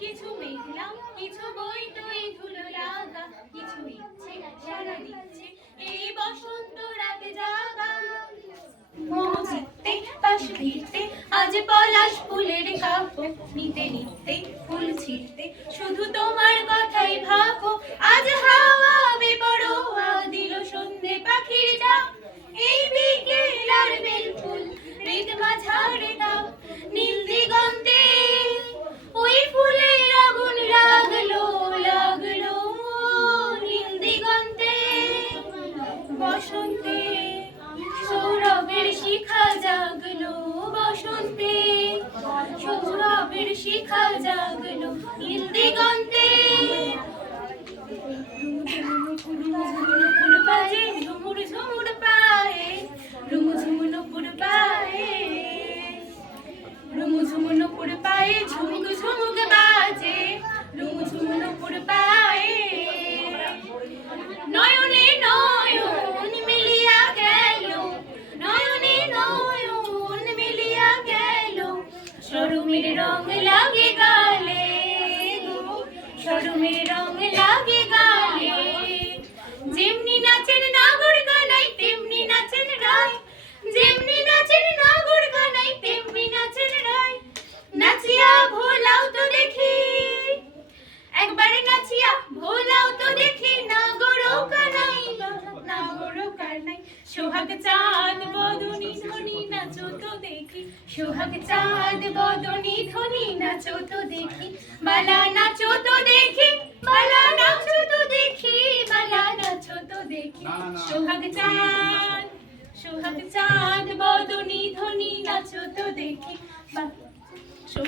কিছু মেঘলা কিছু বই টই ধুলো লাগা কিছু ইচ্ছে সারা দিচ্ছে এই বসন্ত রাতে জাগা মমচিত্তে পাশ ফিরতে আজ পলাশ ফুলের কাব্য নিতে নিতে ফুল ছিঁড়তে শুধু তোমার কথাই ভাবো আজ হাওয়া বেপরোয়া দিল সন্ধে পাখির ডাক এই বিকেল আর বেল ফুল হৃদ মাঝারে দাও নীল দিগন্তে ওই ফুলের আগুন লাগলো লাগলো নীল দিগন্তে বসন্তে সৌরভের শিখা জাগলো বসন্তে সৌরভের শিখা জাগলো নীল দিগন্তে বাজে ঝুমুর ঝুমুর পায়ে রুমু ঝুমুর পায়ে রুমু ঝুমুর পায়ে ঝুমুক ঝুমুক বাজে রুমু ঝুমুর পায়ে নয়নে নয়ন মিলিয়া গেল নয়নে নয়ন মিলিয়া গেল শরমের রং লাগে গালে শরমের রং লাগে গালে যেমনি নাচেন নাগর গানাই তেমনি নাচেন রায় যেমনি নাচেন নাগর গানাই তেমনি নাচেন রায় নাচিয়া ভোলাও তো দেখি একবার নাচিয়া ভোলাও তো দেখি নাগর কানাই নাগর কানাই সোহাগ চাঁদ বদনি ধনি নাচো তো দেখি সোহাগ চাঁদ বদনি ধনি নাচো তো দেখি বালা নাচো তো দেখি বালা নাচো তো দেখি বালা নাচো তো দেখি সোহাগ চাঁদ বদনি ধনি নাচো তো দেখি